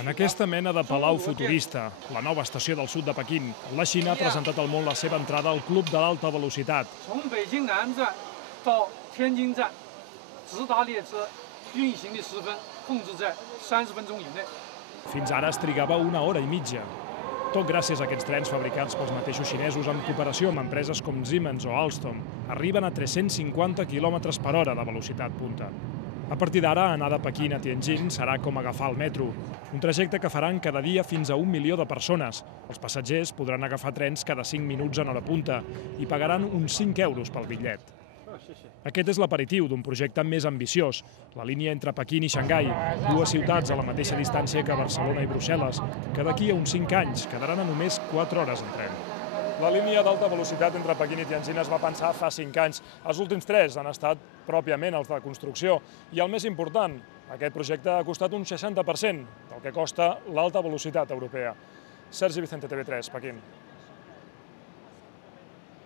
En aquesta mena de palau futurista, la nova estació del sud de Pequín, la Xina ha presentat al món la seva entrada al Club de l'Alta Velocitat. Fins ara es trigava 1 hora i mitja. Tot gràcies a aquests trens fabricats pels mateixos xinesos en cooperació amb empreses com Siemens o Alstom, arriben a 350 km/h de velocitat punta. A partir d'ara, anar de Pequín a Tianjin serà com agafar el metro, un trajecte que faran cada dia fins a 1 milió de persones. Els passatgers podran agafar trens cada 5 minuts en hora punta i pagaran uns 5 euros pel bitllet. Aquest és l'aperitiu d'un projecte més ambiciós, la línia entre Pequín i Xangai, 2 ciutats a la mateixa distància que Barcelona i Brussel·les, que d'aquí a uns 5 anys quedaran a només 4 hores en tren. La línia d'alta velocitat entre Pequín i Tianjin es va pensar fa 5 anys. Els últims 3 han estat pròpiament els de construcció. I el més important, aquest projecte ha costat un 60% del que costa l'alta velocitat europea. Sergi Vicente, TV3, Pequín.